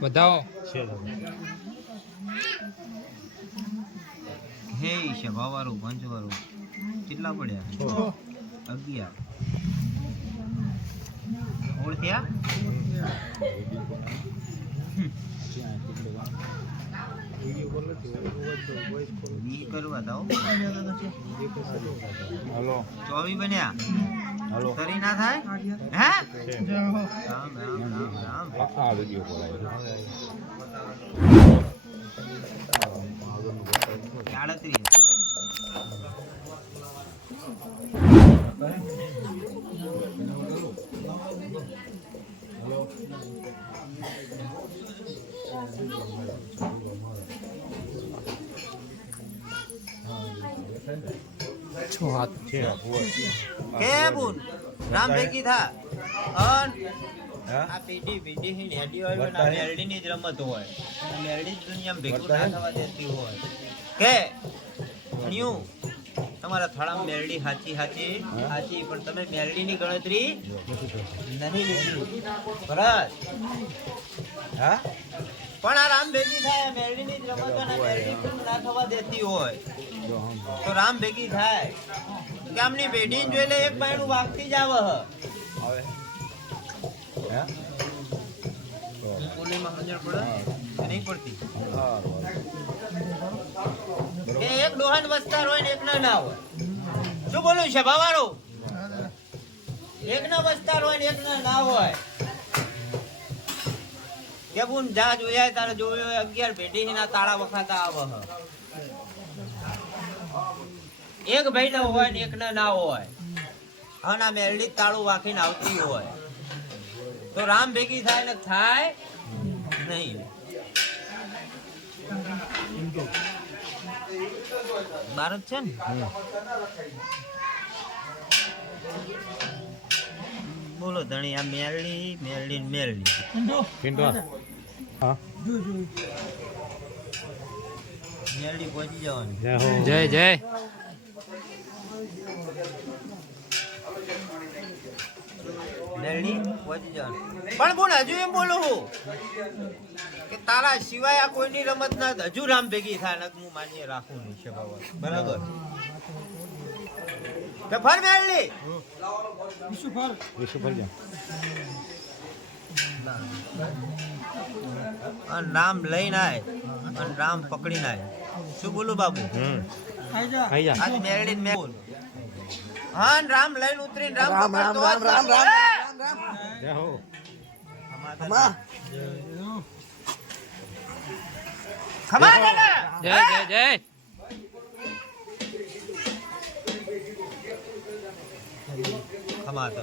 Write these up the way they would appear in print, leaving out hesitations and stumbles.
બતાવો હે છે ભાવારું પંચવારું કેટલા પડ્યા 11 ઓળખ્યા કરવા દો હાલો 24 બન્યા હાલો કરી ના થાય હે રામ રામ રામ રામ આ વિડિયો કોલ આવ્યો 6 હાથ છે કે બોલ રામ ભેગી થા અન હા આ પીડી હી નેડી હોય ના મેરડી ની જ રમત હોય મેરડી જ દુનિયામાં ભેગું ના થવા દેતી હોય કે ન્યુ તમારા થાળામાં મેરડી હાચી પણ તમે મેરડી ની ગણતરી નહીં લીધી ભરત હા પણ આ રામ ભેગી થાય મેરડી ની જ રમત હોય મેરડી પણ ના થવા દેતી હોય તો રામ ભેગી થાય કે આમની પેઢી જોઈ લે એક બાયણું વાગતી જ આવે હવે હે કોલીમાં સમજણ પડે કે નહીં પડતી હા કે એક ડોહાન વસ્તાર હોય ને એક ના હોય શું બોલું છે ભાવારો એક ના વસ્તાર હોય ને એક ના હોય કે બુન જા જોયા તારે જોયો 11 પેઢી ના તાળા વખાતા આવે એક ભાઈ ના હોય ને એક ના હોય અને આ મેરડી તાળું વાખીને આવતી હોય તો રામ ભેગી થાય ને થાય નહીં ભારત છે ને બોલો ધણી આ મેરડી પિન્ટો હા મેરડી પહોંચી જવાની જય હો જય જય મેરડી પહોંચી જવાની પણ બોલ હજુ એમ બોલું હું કે તારા સિવાય આ કોઈની રમત ના હજુ રામ ભેગી થાય ને હું માન્ય રાખું નહીં છે બરાબર કે ફર મેરડી વિશુ ફરજા અને રામ લઈને આય અને રામ પકડીને આય શું બોલું બાબુ આઈ જા આજ મેરડી મે હા ને રામ લઈને ઉતરીને રામ જય હો ખમા દાદા જય જય જય ખમા તને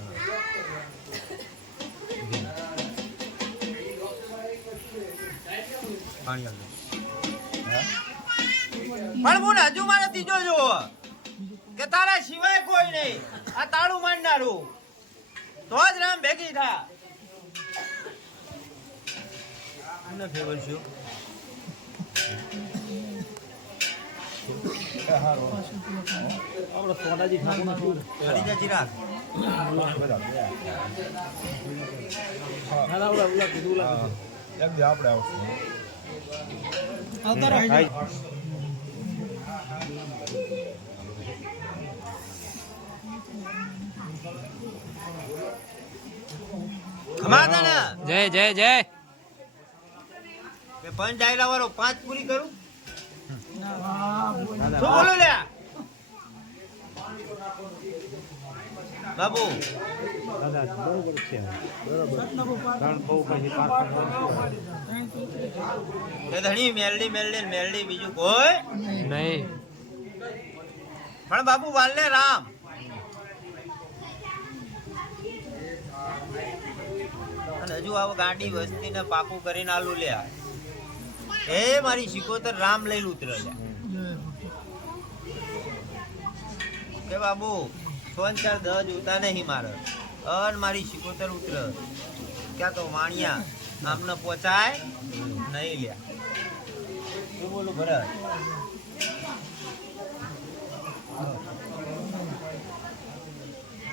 પાણી આવજો પણ બોલ હજુ મારે ત્રીજો જોવો કે તારા સિવાય કોઈ નહીં આ તાળું માંડનારું તો જ રામ ભેગી થા મને ફેવર છું આપણે સોડાજી ઠાકોરનું શું ખરીદા જીરા એક દે આપણે આવશું ખમા તને જય જય જય કે પંચ ડાયલા વાળો 5 પૂરી કરું શું બોલું લ્યા બાબુ દાદા બરોબર છે બરોબર કારણ બહુ પછી કે ધણી મેલડી બીજું કોઈ નહીં પણ બાબુ વાલને રામ અને હજુ આવો ગાંડી વસ્તી ને પાકું કરીને આલુ લ્યા એ મારી શિકોતર રામ લઈને ઉતરે કે બાબુ 4 10 જોતા નહીં મારે અન મારી શિકોતર ઉતર ક્યાં તો વાણિયા આમને પહોંચાય નહીં લ્યા શું બોલું ભરત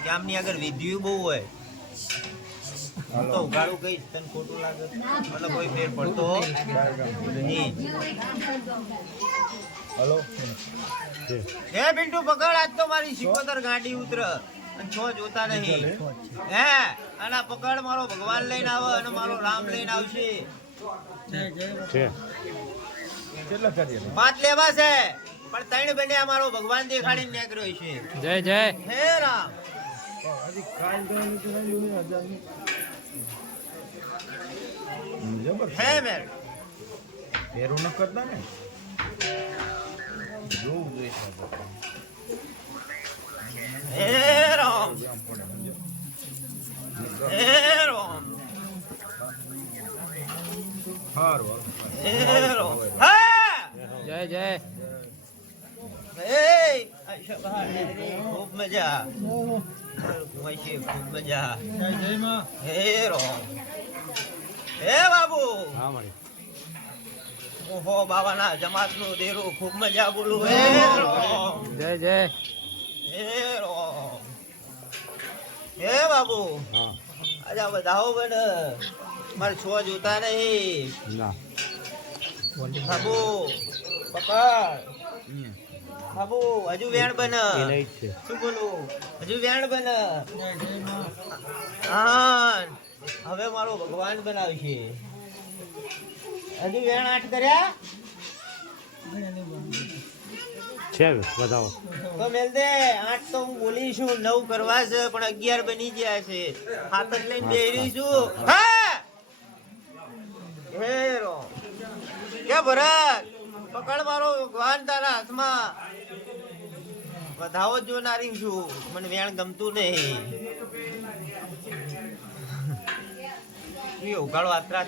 કે આમની આગળ વિધિયું બહુ હોય. હું તો ઉઘાડું કહીશ, તને ખોટું લાગે મને કોઈ ફેર પડતો નહીં. હલો હે પિન્ટુ પકડ, આજ તો મારી સિકોતર ગાડી ઉતર અને છો જોતા નહીં. હે આના પકડ, મારો ભગવાન લઈને આવે અને મારો રામ લઈને આવશે. છે કેટલા કરીએ 5 લેવા છે પણ 3 બન્યા મારો ભગવાન દેખાડીને નીકળ્યો છે. જય જય હે રામ. હજી કાલ તો જબર હે મેર. ફેરું ન કરતા ને જોવું જોઈએ સાહેબ. હે રામ. હે રામ. હારું હે રામ. હા જય જય એ આશા બહાર ખૂબ મજા. ખૂબ મજા. હે રામ. હે બાબુ. હા મળી ઓહો બાબાના જમાતનું દેરું ખૂબ મજા બોલું. હે રામ. જય જય હે રામ. હે બાબુ. હા આજા બધાઓ બન મારે છો જોતા નહીં. ના બાબુ પકડ. બાબુ હજુ વેણ બન. એ લઈ જ છે શું બોલું? હજુ વેણ બન. હા હવે મારો ભગવાન બનાવશે. હજુ વેણ 8 કર્યા છે બતાવો તો મેલ દે. 8 તો હું બોલીશું, 9 કરવા છે પણ 11 બની ગયા છે. હાથ જ લઈને બેહી છું. હા હે રો કે ભરત પકડ, મારો ભગવાન તારા હાથમાં. વધાવો જોનારી છું, મને વેણ ગમતું નહીં. ઉઘાડો આત્રા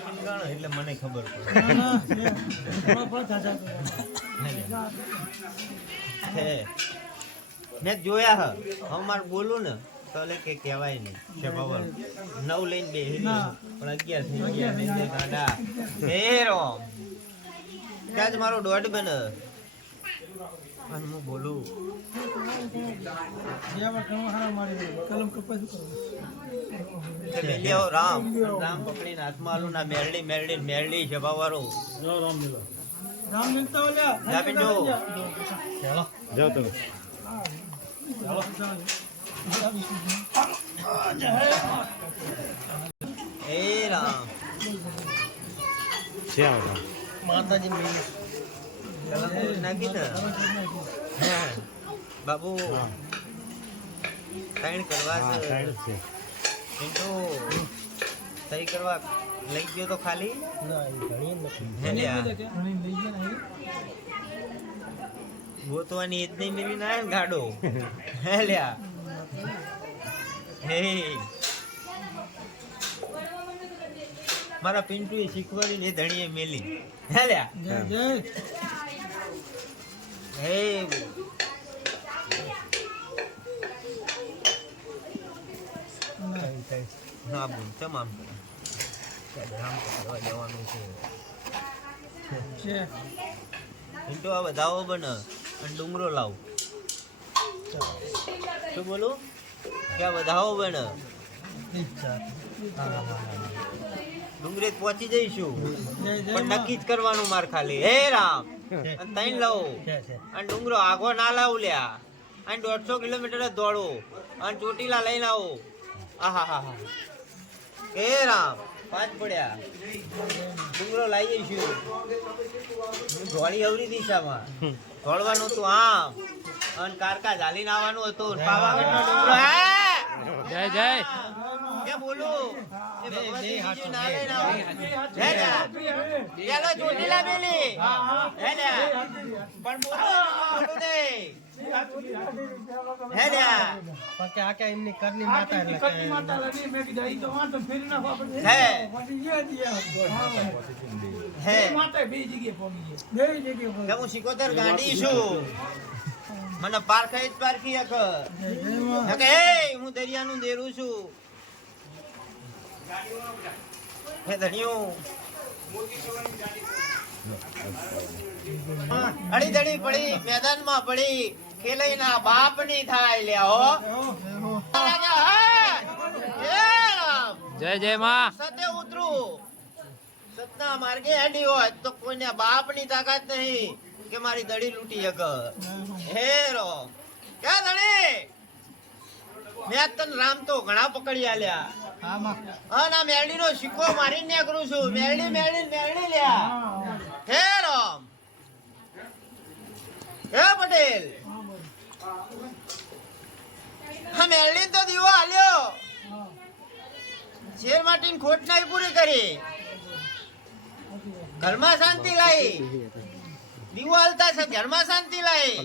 એટલે મને ખબર પડે. મેં જોયા હ હવે મારે બોલું ને તો કે કહેવાય નહીં છે બાબા. 9 લઈને બેહી પણ 11 થઈ ગયા નહીં તે ગાડા. હે રામ. ત્યાં જ મારો દોઢ બને અને હું બોલું. રામ રામ પકડીને હાથમાં આલું ના મેરડી મેરડી મેરડી છે બાવારો. જા પિન્ટુ. જાઓ તમે હે રામ. છે આવો કલમ નાખી ને બાબુ. 3 કરવા હા છે સાઈડ છે પિન્ટુ. 3 કરવા લઈ ગયો તો ખાલી હે લ્યા. ગોતવાની ઈદ નહીં મિલી ના ને ગાડો. હે લ્યા. હે મારા પિન્ટુ એ શીખવાડીને એ ધણીએ મેલી. હે લ્યા. હે ના બોલ તમામ જવાનું છે. પિન્ટુ આ બધાઓ બને અને ડુંગરો લાવ. શું બોલું કે આ બધાઓ બને ડુંગરે પહોંચી જઈશું પણ નક્કી જ કરવાનું માર ખાલી. હે રામ. અને 3 લાવો અને ડુંગરો આગો ના લાવ લ્યા. અને 150 કિલોમીટર જ દોડો અને ચોટીલા લઈને આવો. આહા હા હા. હે રામ. 5 પડ્યા. ડુંગરો લાવી જઈશું. ધોળી અવરી દિશામાં દોડવાનું હતું આમ અને કારકા ઝાલીને આવવાનું હતું. પાવાગઢનો ડુંગરો. હે જય જય કે બોલું એ ભગવતી બીજું ના લઈને આવો. હે ને ચાલો ચોટીલા મેલી. હે ને પણ બોલું નહીં. હે ને હે કે હું સિકોતર ગાંડી છું. મને પારખાઈ જ પારખી હક. કે હે હું દરિયાનું દેરું છું. હે ધણિયું અડી દડી પડી મેદાનમાં પડી ખેલઈ ના બાપ ની થાય લ્યા હો. જય જય માં સતે ઉતરું સતના માર્ગે હેડી હોય તો કોઈને બાપની તાકાત નહીં કે મારી દડી લૂટી હક હે રો કે દડી મેં તને રામ તો ઘણા પકડી આલ્યા હા ના મેરડી નો સિક્કો મારીને નીકળું છું મેરડી લ્યા હે રામ હે પટેલ હા મેરડી તો દીવો આલ્યો શેર માટીની ખોટ નહીં પૂરી કરી ઘરમાં શાંતિ લાવી દીવો હાલતા છે ઘરમાં શાંતિ લાવી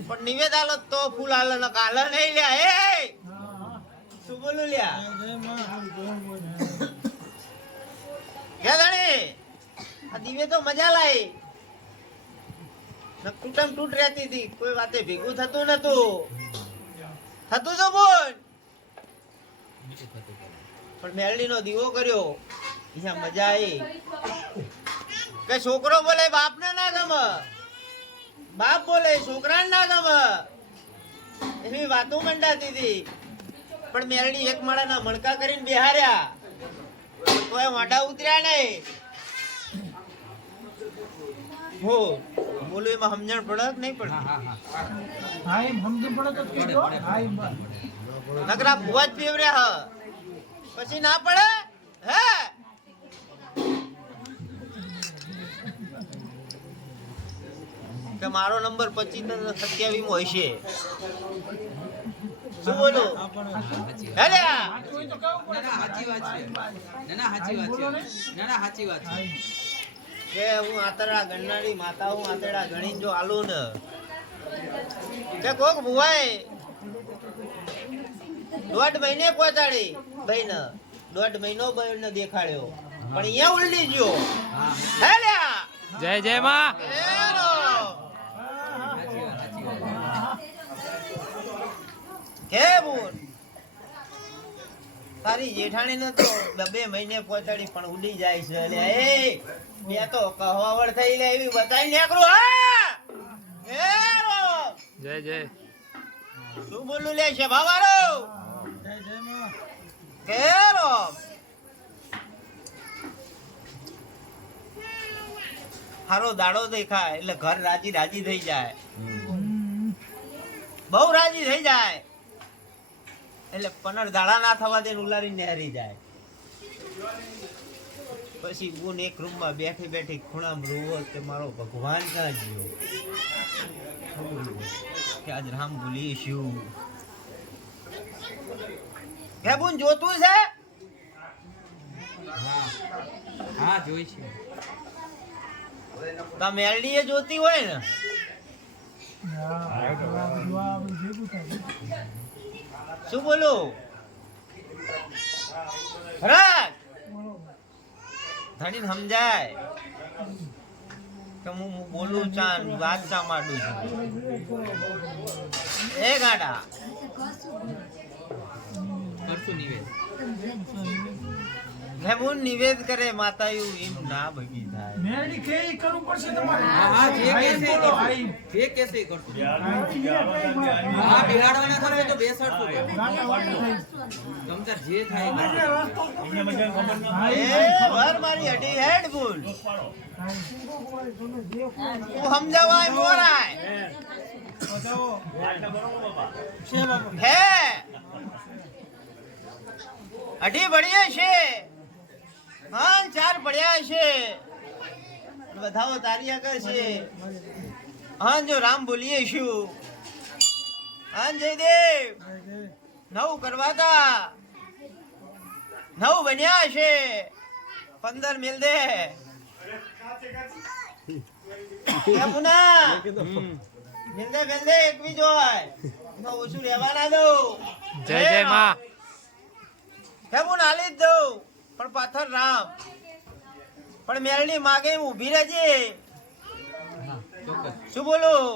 પણ નિવેદ આલો તો ફૂલ આલો ન કાલર નહીં લ્યા એ શું બોલું લ્યા કે ધણી આ દીવે તો મજા લાવી તૂટમ તૂટ રહેતી હતી કોઈ વાતે ભેગું થતું નતું થતું તો બોલ પણ મેરડી નો દીવો કર્યો અહીંયા મજા આવી કે છોકરો બોલે બાપ ને ના ગમે બાપ બોલે છોકરા ના ગમે એવી વાતો મંડાતી હતી પણ મેરડી એક માળાના મણકા કરીને બેહાર્યા તોય વાંડા ઉતર્યા નહીં હો બોલો એમાં સમજણ પડે કે નહીં પડતી નકરા ભુવા જ પીવર્યા પછી ના પડે હે કે મારો નંબર 25 27 માં હશે શું બોલો હેલે સાચી વાત છે કે હું આતરડા ગણનારી માતા હું આતરડા ગણી જો આલુ ને કે કોક ભુવાય 1.5 મહિને પહોંચાડી ભાઈને 1.5 મહિનો ભાઈને દેખાડ્યો પણ અહીંયા ઉલડી ગયો હે લ્યા જય જય માં કે બોલ તારી જેઠાણી ને તો 2 મહિને પહોંચાડી પણ ઉડી જાય છે એટલે એ બે તો કહાવડ થઈ લે એવી બતાઈ નીકળું હા જય જય શું બોલું લે છે ભાવારો કે રો હારો દાડો દેખાય એટલે ઘર રાજી રાજી થઈ જાય બહુ રાજી થઈ જાય એટલે પનર દાડા ના થવા દે ઉલારી નહેરી જાય પછી ગુણ એક રૂમ માં બેઠી બેઠી ખૂણામાં રોવો કે મારો ભગવાન ક્યાં ગયો કે આજ રામ ભૂલી શું હે બુન જોતું છે હા જોઈ છે તો મેરડી એ જોતી હોય ને શું બોલું રાજ ધણી સમજાય કે હું બોલું ચાન વાત ચા માંડું છું એ ગાડા કરશું નિવેદ હે બોલ નિવેદ કરે માતાયું એમ ના ભગી થાય મેરડી કે ઈ કરવું પડશે તમારે હા જે કેસે કરશું હા બિહાડવાના થશે તો બેસાડશું તમતાર જે થાય એ વર મારી હડી હેડ બોલ તું સમજાવાય મોરાય હે અઢી ભળીએ છે હા 4 પડ્યા છે બધાઓ તારી આગળ છે હા જો રામ બોલીએ શું હા જયદેવ 9 કરવાતા 9 બન્યા છે 15 મિલ દે મુના મિલ દે 21 હોય ઓછું રહેવા ના દો જય જય માં હે હું નાલી જ દઉં પણ પાથર રામ પણ મેરડી માગે ઊભી રહેજે શું બોલું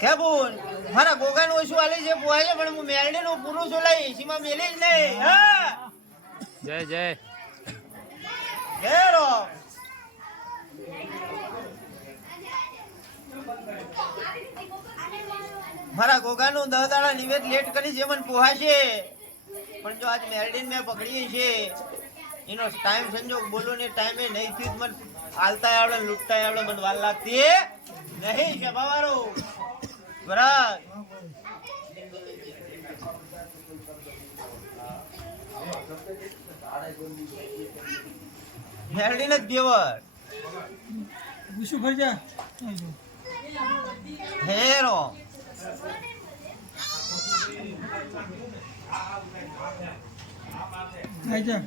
કે બોલ મારા ગોગાનું ઓછું આલી છે પોહાય છે પણ હું મેરડી નું પૂરું છું લઈ સીમા મેલી જ નહીં હા જય જય ઘેરો મારા ગોગાનું 10 દાડા નિવેદ લેટ કરી છે મને પોહાશે, પણ જો આજ મેરડીન મેં પકડી છે એનો ટાઈમ સંજોગ બોલો ને ટાઈમે નહીં થયું મને હાલતા આવડે લૂંટતા આવડે મને વાર લાગતી નહીં છે બાવારો બરાબર. મેરડીને જ દેવર શું ફરી જા હેરો આઈ જા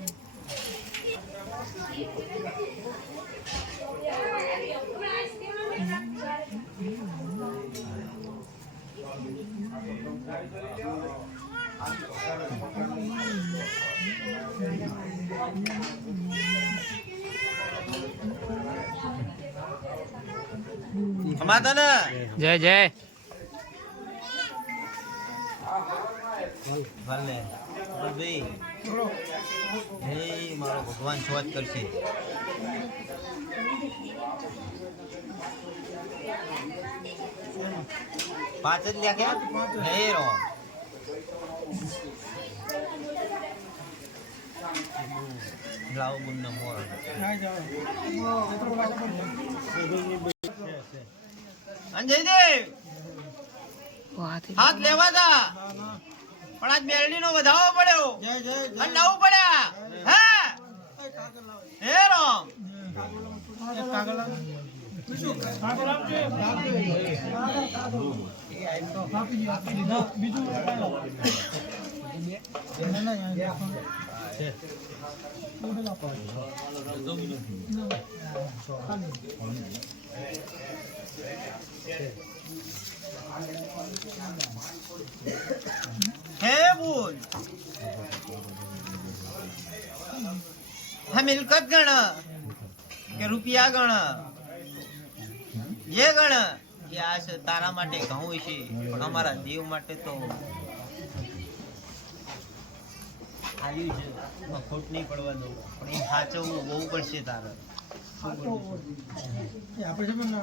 સમાતા ને જય જય ભલે ભાઈ હે મારો ભગવાન શોધ કરશે. પાંચ જ લ્યા હે રો લાવો મુન્નો મોર આઈ જા અંજયદેવ હાથ લેવા તા પણ આજ મેરડી નો વધાવો પડ્યો જય જય અને નવું પડ્યા હા હે રામ કાગળ શું કાગળ આપજે આપી દીધા બીજું હે બોલ હા મિલકત ગણ કે રૂપિયા ગણ જે ગણ કે આ છે તારા માટે ઘઉં છે પણ અમારા દેવ માટે તો આલ્યું છે એમાં ખોટ નહીં પડવા દઉં પણ એ સાચવવું બહુ પડશે તારે. આપણે છે ને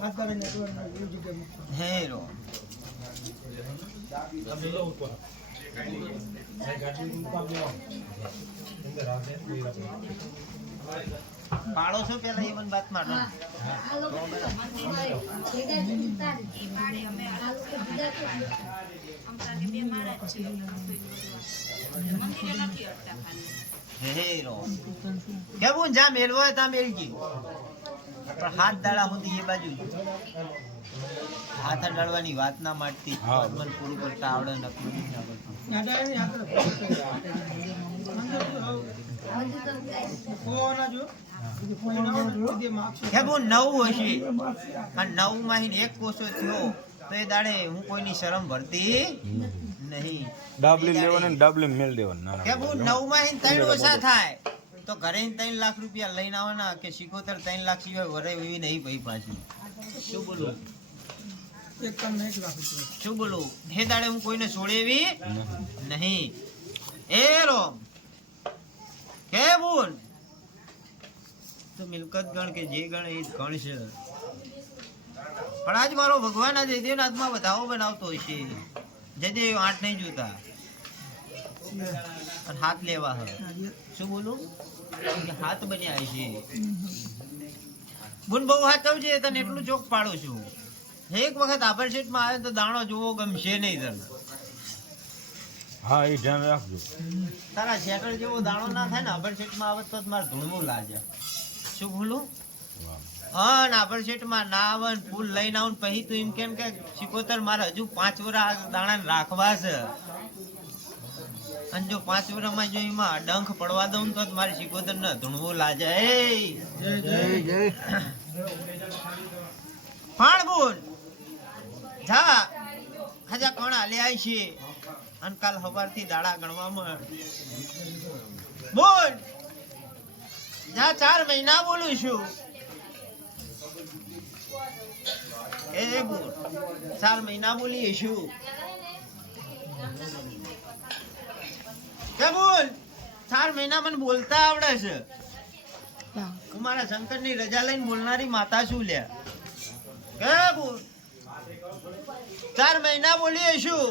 હાથ તારે નેટવર્ક માં એવું જગ્યાએ હે રો પાડો છો પેલા એ મને વાત માં હે રો કેવું જા મેલવો હોય તા મેલજી પણ હાથ દાડા સુધી એ બાજુ હાથ અડાડવાની વાત ના માંડતી મને પૂરું કરતા આવડે નકરું નહીં આવડતું. કેવું નવું હશે અને નવું માં એક કોસો થયો તો એ દાડે હું કોઈની શરમ ભરતી નહીં. ડાબલી લેવાની ને ડાબલી મેલ દેવાની. કેવું નવ માં 3 ઓછા થાય તો ઘરે 3 લાખ રૂપિયા લઈને આવવાના કે 75 3 લાખ સિવાય વરે એવી નહીં ભાઈ પાછી. શું બોલું શું બોલું હે દાડે હું કોઈને છોડેવી નહીં. એ રો કે બોલ તો મિલકત ગણ કે જે ગણ એ ગણ છે પણ આજ મારો ભગવાન આ જયદેવ હાથમાં વધાવો બનાવતો હશે. જયદેવ આઠ નહીં જોતા અને હાથ લેવા હ શું બોલું કે હાથ બન્યા છે. બુન બહુ હાથ છે તને એટલું ચોક પાડું છું. એક વખત આભર સેટ માં આવે તો દાણો જોવો ગમશે નહીં તને. હા એ ધ્યાન રાખજો. તારા શેકર જેવો દાણો ના થાય ને આભર સેટ માં આવે તો મારે ધૂળવું લાગે. શું બોલું હા આભર સેટ માં ના આવે ફૂલ લઈને આવું પછી તું એમ કેમ કે 75 મારે હજુ 5 વર્ષ દાણા રાખવા છે અને જો 5 વર્ષમાં જો એમાં ડંખ પડવા દઉં તો મારે 75 ને ધૂણવું લાગે. પણ બોલ જા હજા કોણ હાલે આવી છે અને કાલ સવારથી દાડા ગણવામાં બોલ જા 4 મહિના બોલું છું. એ બોલ 4 મહિના બોલીએ છું કે બોલ 4 મહિના મને બોલતા આવડે છે. હું મારા શંકર ની રજા લઈને બોલનારી માતા છું લ્યા કે બોલ 4 મહિના બોલીએ શું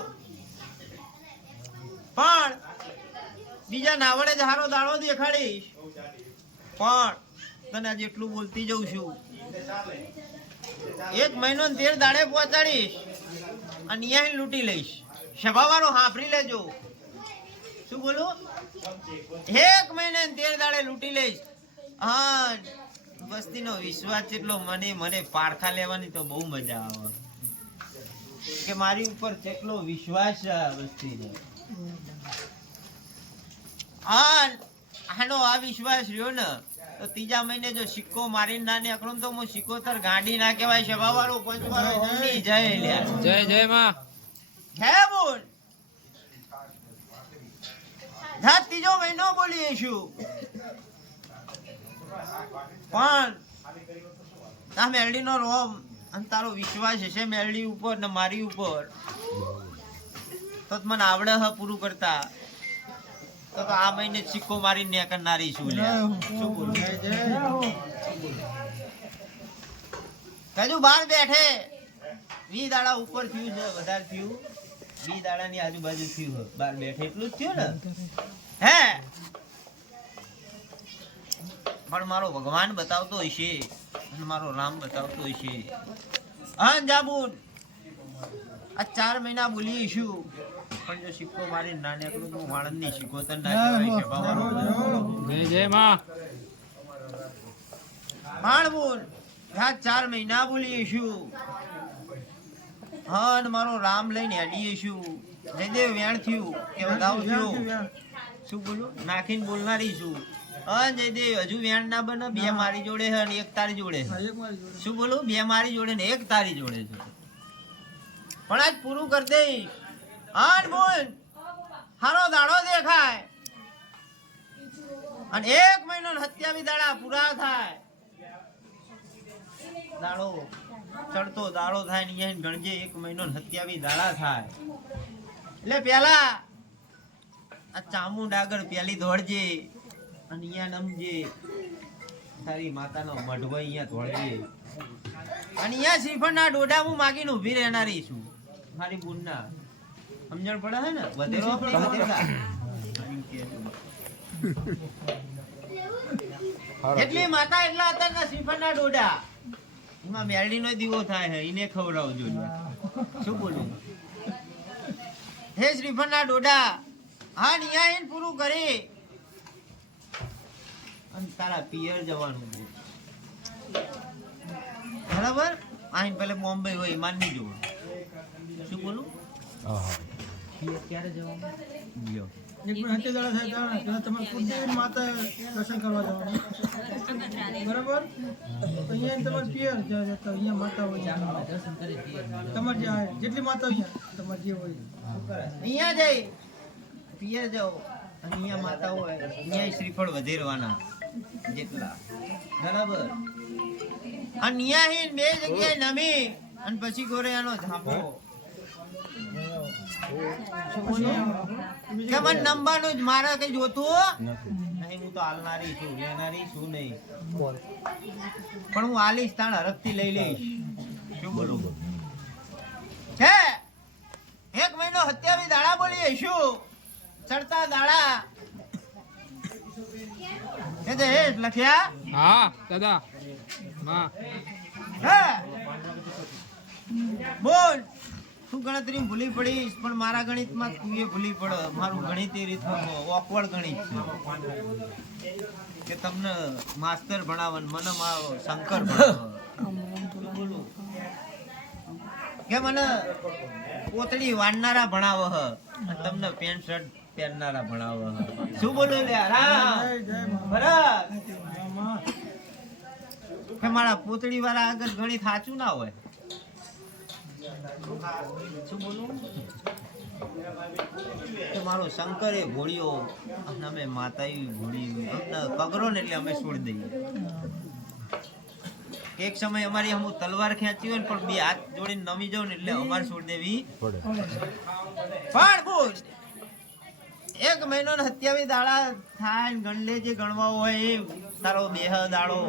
પણ બીજા નાવડે જ હારો દાડો દેખાડીશ પણ તને આજે એટલું બોલતી જઉં છું 1 મહિનો ને 13 દાડે પહોંચાડીશ અને અહીંયા લૂંટી લઈશ સભાવાળો સાંભળી લેજો શું બોલું 1 મહિને ને 13 દાડે લૂંટી લઈશ હા વસ્તીનો વિશ્વાસ એટલો મને પારખા લેવાની તો બહુ મજા આવે કે મારી ઉપર કેટલો વિશ્વાસ છે વસ્તીનો આનો આ વિશ્વાસ રહ્યો ને તો 3જા મહિને જો સિક્કો મારીને ના નીકળું તો હું સિકોતર ગાંડી ના કહેવાય સભાવાળો પંચવાળો જલ્દી જય લ્યા જય જય માં હે બોલ હા 3જો મહિનો બોલીએ છું પણ આ મેલડીનો રોમ અને તારો વિશ્વાસ હશે મેલડી ઉપર ને મારી ઉપર તો મને આવડે હ પૂરું કરતા તો આ મહિને સિક્કો મારી ને કરનારી છું શું બોલું હજુ બહાર બેઠે 20 દાડા ઉપર થયું છે વધારે થયું 20 દાડાની આજુબાજુ થયું બહાર બેઠે એટલું જ થયું ને હે પણ મારો ભગવાન બતાવતો હશે અને મારો રામ બતાવતો હશે હા જાબુન આ 4 મહિના બોલીશું પણ જો સિક્કો મારી ના નીકળું તો વાળંદ ની સિકોતર ના કહેવાય છે બાબા જય જય માં માણ બોલ આ 4 મહિના બોલીશું હા અને મારો રામ લઈને હેડીશું જયદેવ વેણ થયું કે વધાવ થયો શું બોલું નાખીને બોલનારી છું હા જયદેવ હજુ વેણ ના બને 2 મારી જોડે છે અને 1 તારી જોડે શું બોલું 2 મારી જોડે ને 1 તારી જોડે છે પણ આજ પૂરું કરી દઈશ હા બોલ હારો દાડો દેખાય અને 1 મહિનો 27 દાડા પૂરા થાય દાડો ચડતો દાડો થાય ને અહીંયા ગણજે 1 મહિનો 27 દાડા થાય એટલે પેલા આ ચામુંડ આગળ પેલી દોડજે અને અહીંયા નમજે તારી માતાનો મઢવો અહીંયા દોડજે અને અહીંયા શ્રીફળના ડોડા હું માગીને ઊભી રહેનારી છું મારી બુનના સમજણ પડે હે ને વધેરો આપણે વધેરા એટલી માતા એટલા અત્યારના શ્રીફળના ડોડા એમાં મેરડીનો દીવો થાય છે એને ખવડાવજો શું બોલું હે શ્રીફળના ડોડા હા નિયા પૂરું કરી અને તારા પિયર જવાનું બરાબર આઈને પેલે બોમ્બે હોય માન નહીં જોવું શું બોલું પિયર ક્યારે જવાનું લ્યો એક મિનિટ હતે દાડા થાય ત્યારે તમારે કુળદેવી માતા દર્શન કરવા જવાનું બરાબર અહીંયા તમારે પિયર જતા અહીંયા માતા હોય તમારે જે જેટલી માતા અહીંયા તમારે જે હોય અહીંયા જઈ પિયર જાઓ અને અહીંયા માતા હોય અહીંયા શ્રીફળ વધેરવાના જેટલા બરાબર અને અહીંયા બે જગ્યાએ નમી અને પછી ગોરે આનો ઝાંપો કે મને નંબરનું જ મારે કઈ જોતું નહીં હું તો હાલનારી છું લેનારી છું નહીં પણ હું હાલીશ તાણ હરખથી લઈ લઈશ શું બોલું છે 1 મહિનો 27 દાડા બોલીએ શું ચડતા દાડા કે હેઠ લખ્યા હા દાદા માં હે બોલ તું ગણતરી ભૂલી પડીશ પણ મારા ગણિતમાં તું એ ભૂલી પડે મારું ગણિત એ રીતનું ઓકવર્ડ ગણિત છે કે તમને માસ્ટર ભણાવે મને મારો શંકર ભણાવે કે મને પોતડી વાળનારા ભણાવે હ તમને પેન્ટ શર્ટ પહેરનારા ભણાવે હ શું બોલું લે રામ ભરત કે મારા પોતડી વાળા આગળ ગણિત સાચું ના હોય શું બોલું કે મારો શંકર એ ઘોડીઓ અને અમે માતાએ ઘોડી અમને પગરો ને એટલે અમે છોડી દઈએ એક સમય અમારી અમુક તલવાર ખેંચી હોય ને પણ 2 હાથ જોડીને નમી જાવ ને એટલે અમારે છોડી દેવી પણ બોલ 1 મહિનો 27 દાડા થાય ગણ લેજે ગણવા હોય એ તારો 2 દાડો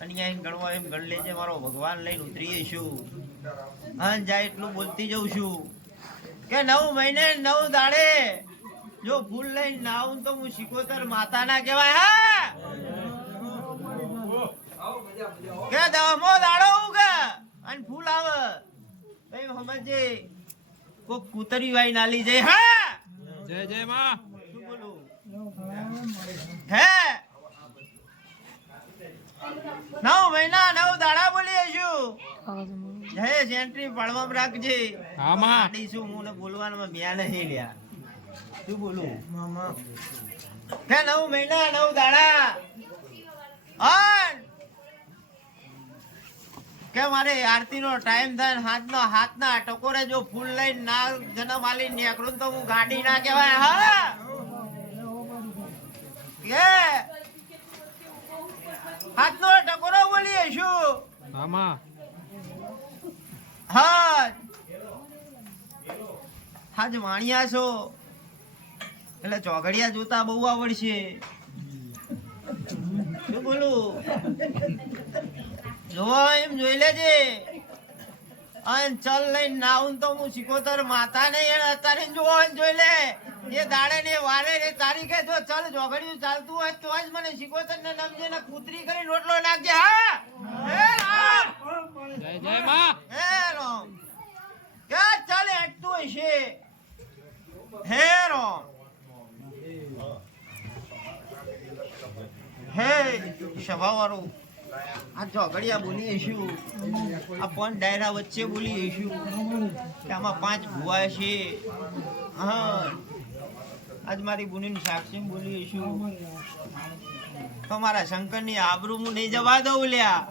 અને અહીંયા ગણવા એમ ગણ લેજે મારો ભગવાન લઈને ઉતરીએ છું હા જાય એટલું બોલતી જઉં છું કે 9 મહિને 9 દાડે જો ફૂલ લઈને નાવું તો હું શિકોતર માતા ના કહેવાય. હા કે દમો દાડો ઉગે અને ફૂલ આવે એ સમજે કોક કૂતરી વાઈ નાલી જાય. હા જય જય માં. શું બોલું હે 9 મહિના 9 દાડા બોલીએ છું. જય સેન્ટ્રી પાડવામાં રાખજે. હા માં. શું હું ને બોલવામાં મ્યા નહીં લ્યા. શું બોલું મામા કે 9 મહિના 9 દાડા અન કે મારે આરતી નો ટાઈમ થાય હાથના ટકોરે જો ફૂલ લઈને ના જન્મ આલી નીકળું તો હું ગાડી ના કહેવાય. હા કે હાથનો ટકોરો બોલીએ શું. હા માં. હા હાજ વાણિયા છો એટલે ચોઘડિયા જોતા બહુ આવડશે. શું બોલું જો એમ જોઈ લેજે અને ચલ લઈને નાવું તો હું શિકોતર માતા નહીં અત્યારે જોવો જોઈ લે એ દાડે ને વારે ને તારીખે જો ચલ જોગડિયું ચાલતું હોય તો જ મને શિકોતર ને નમજે ને કૂતરી કરી રોટલો નાખજે. હા હે રામ. જય જય માં. હે રામ કે ચાલ હેઠતું હશે. હે રામ હે સભાવાળું આ ચોગડિયા બોલી શું આ 5 ડાયરા વચ્ચે બોલી શું કે આમાં 5 ભુવા છે. હા આજ મારી બુનીની સાક્ષી બોલી શું તો મારા શંકરની આબરૂ હું નહીં જવા દઉં લ્યા.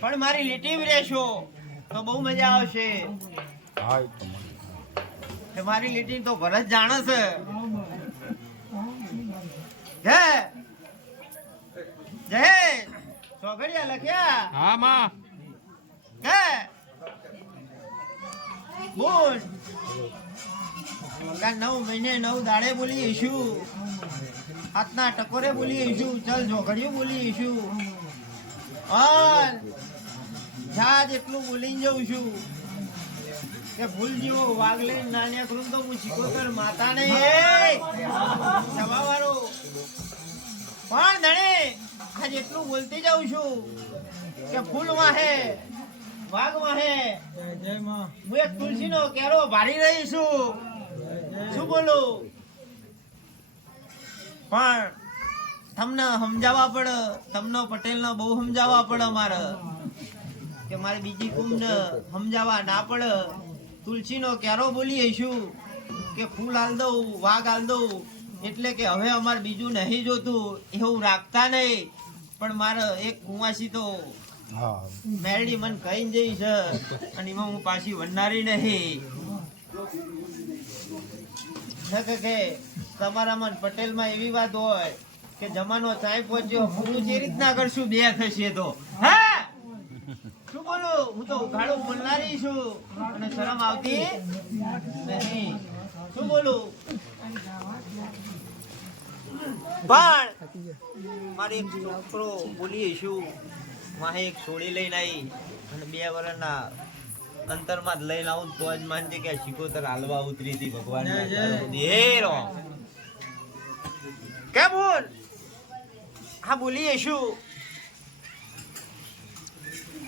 પણ મારી લીટી રહેશો તો બહુ મજા આવશે. મારી લીટી તો ભરત જાણે છે. જય જય ચોગડિયા લખ્યા. હા માં. હે બોલ 9 મહિને 9 દાડે બોલી શું હાથના ટકોરે બોલી શું ચલ જોગડિયું બોલી શું જાજ એટલું બોલી જઉં છું કે ભૂલ જેવો વાઘ લઈને નાન્યા કરું તો હું શિકોતર માતા નહીં સવાવાળો પણ ધણે આજ એટલું બોલતી જાઉં છું કે ફૂલ વાહે વાઘ વાહે જય માં હું એક તુલસીનો કેરો ભારી રહી છું. શું બોલું પણ તમને સમજાવવા પડે તમને પટેલને બહુ સમજાવવા પડે મારે કે મારે બીજી કુમને સમજાવવા ના પડે. તુલસીનો કેરો બોલી શું કે ફૂલ હાલ દઉં વાઘ હાલ દઉં એટલે કે હવે અમારે બીજું નહીં જોતું એવું રાખતા નહીં. પણ મારે એક કુંવાસી તો મેરડી મને કહીને જઈ છે અને એમાં હું પાછી વનનારી નહીં. કે તમારામાં પટેલમાં એવી વાત હોય કે જમાનો ચાય પહોંચ્યો હું જે રીતના કરશું બે થશે તો. હા શું બોલું હું તો ઉઘાડું બોલનારી છું અને શરમ આવતી નહીં. શું બોલું પણ મારે એક છોકરો બોલી શું માહે એક છોડી લઈને આવી અને 2 વર્ષના અંતરમાં જ લઈને આવું તો જ માનજે કે શિકોતર હાલવા ઉતરી હતી ભગવાન. કે બોલ હા બોલીએ શું.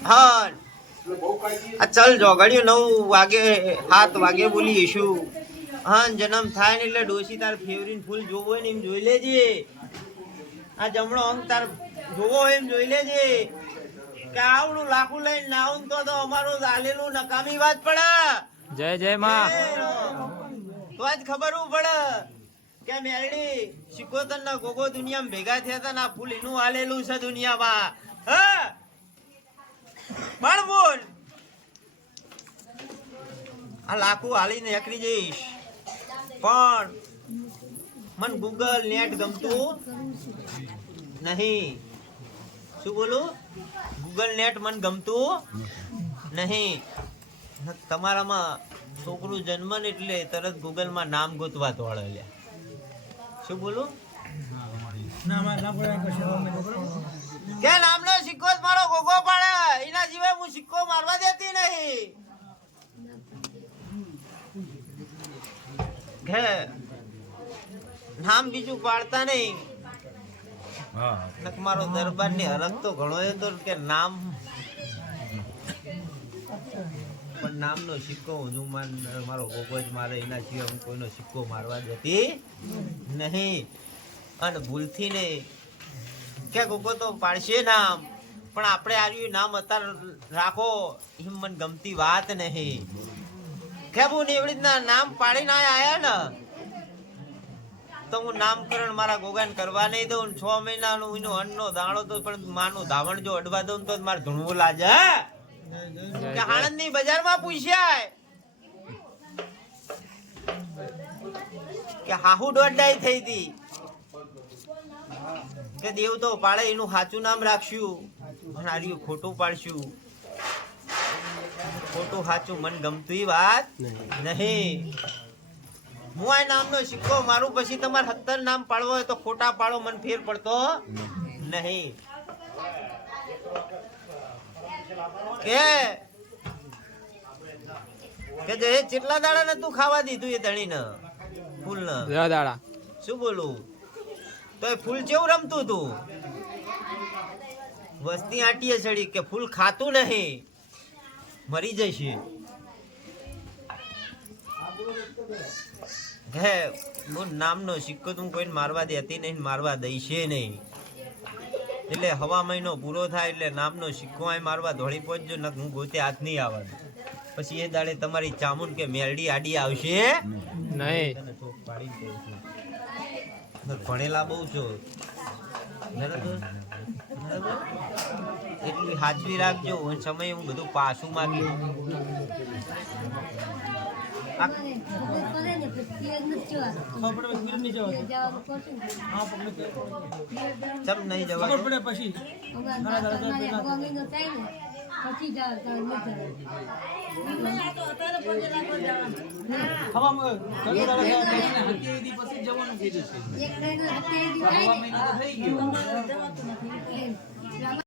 હા આ ચલ જોગડ્યું 9 વાગે 7 વાગે બોલીએ શું. હા જન્મ થાય ને એટલે ડોશી તાર ફેવરીન ફૂલ જોવો હોય ને એમ જોઈ લેજે. આ જમણો અંગ તાર જોવો હોય એમ જોઈ લેજે કે આવડું લાખું લઈને નાવું તો અમારું ચાલેલું નકામી વાત પડે. જય જય માં. તો જ ખબર પડે કે મેરડી શિકોતર ના ગોગો દુનિયામાં ભેગા થયા હતા ના ફૂલ એનું હાલેલું છે દુનિયામાં. હા પણ બોલ આ લાખું હાલીને એકરી જઈશ પણ મન ગૂગલ નેટ ગમતું નહીં. શું બોલું ગૂગલ નેટ મન ગમતું નહીં. તમારામાં છોકરું જન્મ ને એટલે તરત ગૂગલમાં નામ ગોતવા તોડે લ્યા. શું બોલું ના માં ના પડે કે નામ નો સિક્કો જ મારો ગોગો પાડે, એના સિવાય હું સિક્કો મારવા દેતી નહીં. હે નામ બીજું પાડતા નહીં. મારો દરબાર ની હરખ તો ઘણો હતો કે નામ, પણ નામનો સિક્કો હનુમાન મારો ગોગો જ મારે, એના સિવાય હું કોઈનો સિક્કો મારવા દેતી નહીં. અને ભૂલથી નહીં કે ગોગો તો પાડશે નામ, પણ આપણે આર્યું નામ અત્યારે રાખો એમ મને ગમતી વાત નહીં. કે હું એવી રીતના નામ પાડીને આયા ને તો હું નામકરણ મારા ગોગાને કરવા નહીં દઉં. 6 મહિનાનું એનો અન્નનો દાણો તો પણ માનું ધાવણ જો અડવા દઉં તો મારે ધૂણવું લાગે. કે આણંદની બજારમાં પૂછ્યા કે હાહુ દોઢાઈ થઈ હતી કે દેવ તો પાડે એનું સાચું નામ રાખશું, પણ આર્યું ખોટું પાડશું. ખોટું સાચું મન ગમતું વાત નહીં. હું આ નામનો સિક્કો મારું, પછી તમારે 70 નામ પાડવો હોય તો ખોટા પાડો, મન ફેર પડતો નહીં. કે જે કેટલા દાડા ને તું ખાવા દીધું એ ધણી ને ફૂલ ને દાડા શું બોલું, તો એ ફૂલ કેવું રમતું તું? વસ્તી આંટીએ ચડી કે ફૂલ ખાતું નહીં, મરી જશે. હે હું નામનો સિક્કો તું કોઈને મારવા દેતી નહીં, મારવા દઈશે નહીં. એટલે હવા મહિનો પૂરો થાય એટલે નામનો સિક્કો આ મારવા દોડી પહોંચજો, ને હું ગોતે હાથ નહીં આવવાનું. પછી એ દાડે તમારી ચામુંડ કે મેલડી આડી આવશે નહીં. તને ચોક પાડીને કહું છું. ભણેલા બહુ છો, બરાબર? એટલી હાજરી રાખજો. સમય હું બધું પાછું માગી. ચમ નહીં જવા ખબર પડે પછી પછી જવાનું કીધું છે. 6 મહિના તો થઈ ગયો.